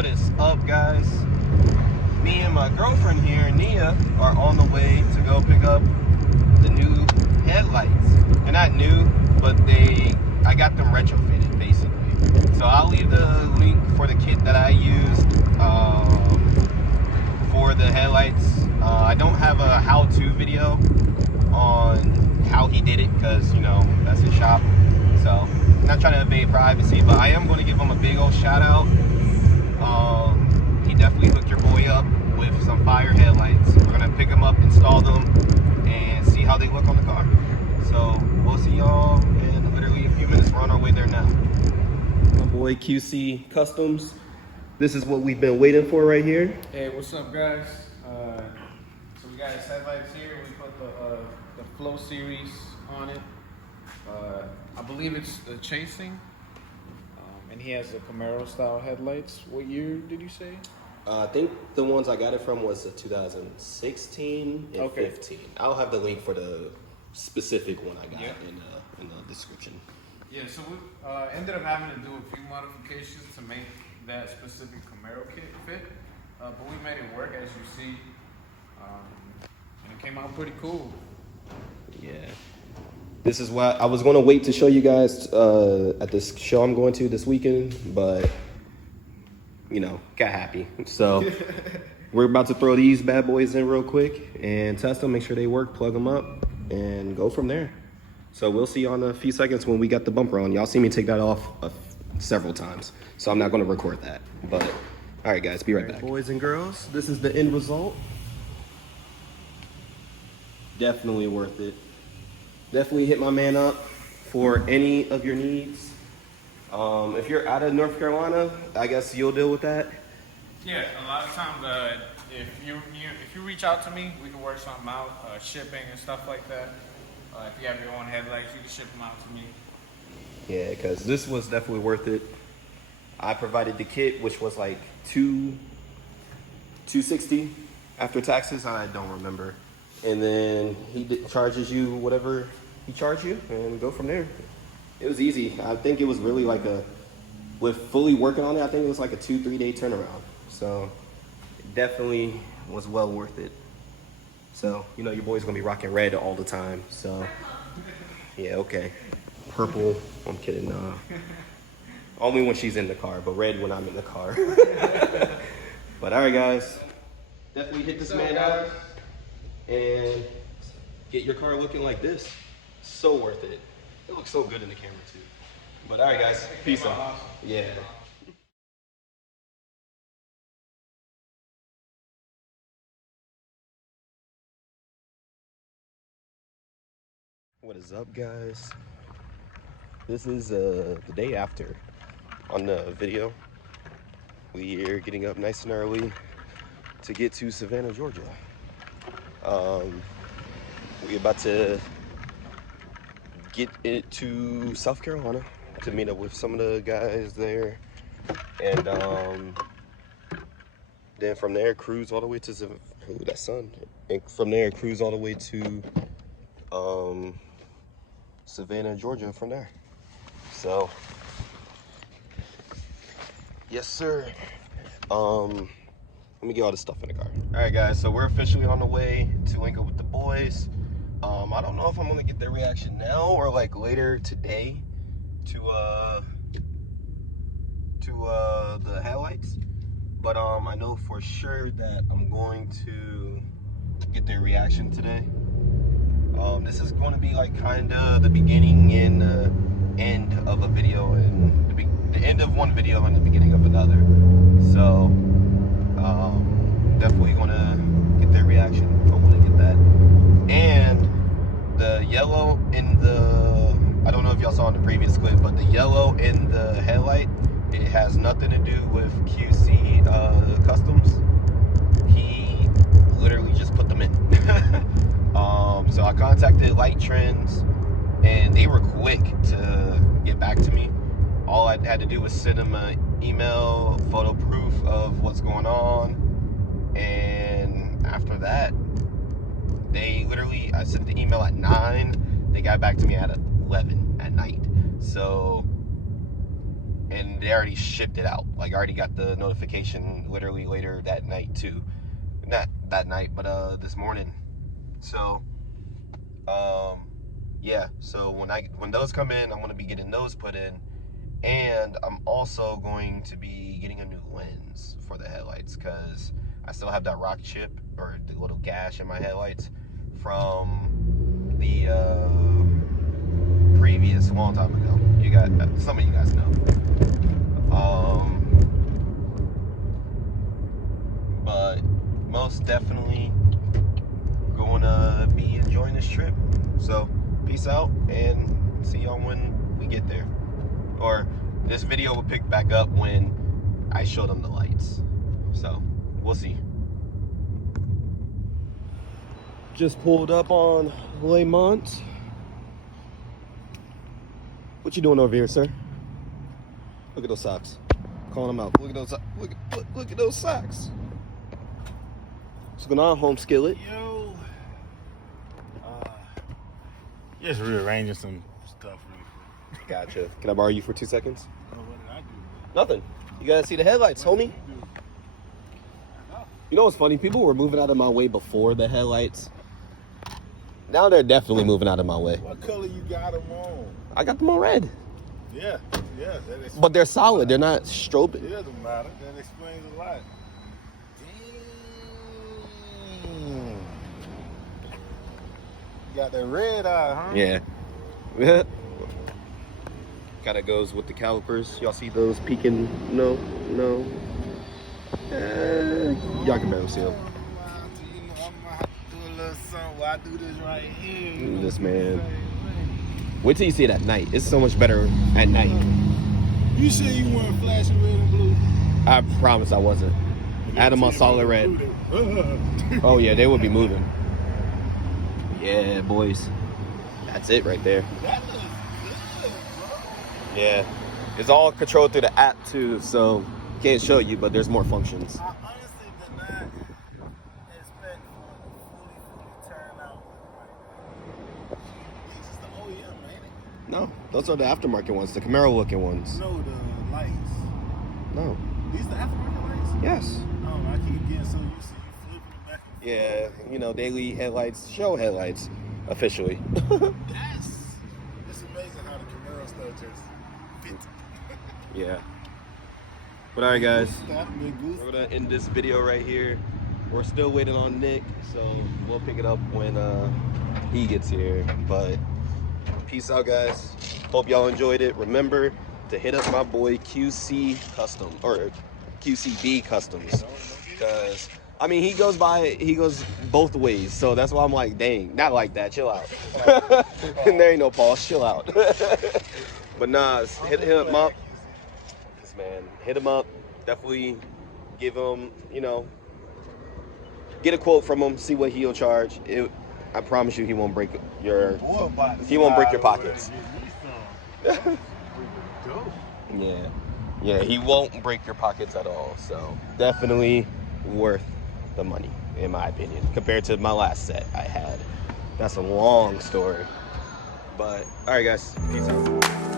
What is up, guys? Me and my girlfriend here, Nia, are on the way to go pick up the new headlights. They're not new, but I got them retrofitted, basically. So I'll leave the link for the kit that I used for the headlights. I don't have a how-to video on how he did it, because, you know, that's his shop. So I'm not trying to evade privacy, but I am going to give him a big old shout out. He definitely hooked your boy up with some fire headlights. We're gonna pick them up, install them, and see how they look on the car. So we'll see y'all in literally a few minutes. We're on our way there now. My boy QC Customs. This is what we've been waiting for right here. Hey, what's up, guys? So we got his headlights here. We put the Flow series on it. I believe it's the Chasing. And he has the Camaro style headlights. What year did you say? I think the ones I got it from was the 2016 and 15. I'll have the link for the specific one I got in the description. Yeah, so we ended up having to do a few modifications to make that specific Camaro kit fit. But we made it work, as you see. And it came out pretty cool. Yeah. This is why I was going to wait to show you guys at this show I'm going to this weekend, but, you know, got happy. So we're about to throw these bad boys in real quick and test them, make sure they work, plug them up, and go from there. So we'll see you in a few seconds when we got the bumper on. Y'all see me take that off several times, so I'm not going to record that. But, all right, guys, be right back. Boys and girls, this is the end result. Definitely worth it. Definitely hit my man up for any of your needs. If you're out of North Carolina, I guess you'll deal with that. Yeah, a lot of times if you reach out to me, we can work something out, shipping and stuff like that. If you have your own headlights, you can ship them out to me. Yeah, because this was definitely worth it. I provided the kit, which was like $260 after taxes. I don't remember. And then he charges you whatever he charged you, and go from there. It was easy. I think it was really like with fully working on it, I think it was like a 2-3 day turnaround. So it definitely was well worth it. So, you know, your boy's gonna be rocking red all the time. So yeah, okay. Purple, I'm kidding, nah. Only when she's in the car, but red when I'm in the car. But all right, guys, definitely hit this man up and get your car looking like this. So worth it. It looks so good in the camera too. But all right, guys, peace out. Yeah. What is up, guys? This is the day after on the video. We are getting up nice and early to get to Savannah, Georgia. We're about to get into South Carolina to meet up with some of the guys there, and then from there cruise all the way to and from there cruise all the way to Savannah, Georgia from there. So yes, sir. Let me get all this stuff in the car. All right, guys, so we're officially on the way to link up with the boys. I don't know if I'm gonna get their reaction now or like later today to the headlights, but I know for sure that I'm going to get their reaction today. This is going to be like kind of the beginning and end of a video, and the end of one video and the beginning of another. So definitely gonna get their reaction. I want to get that. And the yellow in the, I don't know if y'all saw in the previous clip, but the yellow in the headlight, it has nothing to do with QC Customs. He literally just put them in. So I contacted Light Trends, and they were quick to get back to me. All I had to do was send them an email, photo proof of what's going on. And after that, they literally, I sent the email at 9. They got back to me at 11 at night. So and they already shipped it out. Like I already got the notification literally later that night too. Not that night, but this morning. So yeah, so when those come in, I'm going to be getting those put in, and I'm also going to be getting a new lens for the headlights because I still have that rock chip or the little gash in my headlights from the previous long time ago. You got some of you guys know. But most definitely going to be enjoying this trip. So peace out and see y'all when we get there. Or this video will pick back up when I show them the lights. So we'll see. Just pulled up on Lemont. What you doing over here, sir? Look at those socks. Calling them out. Look at those. Look at those socks. What's going on, home skillet? Yo. Just rearranging some stuff really quick. Gotcha. Can I borrow you for 2 seconds? Oh, what did I do? Nothing. You gotta see the headlights, homie. You know what's funny? People were moving out of my way before the headlights. Now they're definitely moving out of my way. What color you got them on? I got them on red. Yeah. That explains But they're solid. They're not strobing. It doesn't matter. That explains a lot. Damn. You got that red eye, huh? Yeah. Kind of goes with the calipers. Y'all see those peeking? No. Y'all can barely see them. I'm gonna have to do a little something while I do this right here. This man. Wait till you see it at night. It's so much better at night. You said you weren't flashing red and blue? I promise I wasn't. I had them on solid red. Oh yeah, they would be moving. Yeah, boys. That's it right there. That looks good, bro. Yeah. It's all controlled through the app too, so can't show you, but there's more functions. I honestly did not expect for it to fully turn out like that. It's just the OEM, ain't it? No, those are the aftermarket ones, the Camaro looking ones. No, the lights. No. These the aftermarket lights? Yes. Oh, I keep getting so used to you flipping it back and forth. Yeah, you know, daily headlights, show headlights, officially. Yes. It's amazing how the Camaro stuff just fits. Yeah. But alright guys, Stuff, big goose. we're gonna end this video right here. We're still waiting on Nick, so we'll pick it up when he gets here. But peace out guys. Hope y'all enjoyed it. Remember to hit up my boy QC Custom or QCB Customs. Cause I mean he goes both ways. So that's why I'm like, dang, not like that, chill out. And there ain't no pause, chill out. But nah, hit him up. Man, hit him up. Definitely give him, you know, get a quote from him, see what he'll charge. I promise you he won't break your pockets. Yeah, he won't break your pockets at all. So definitely worth the money, in my opinion, compared to my last set I had. That's a long story. But all right guys, peace out.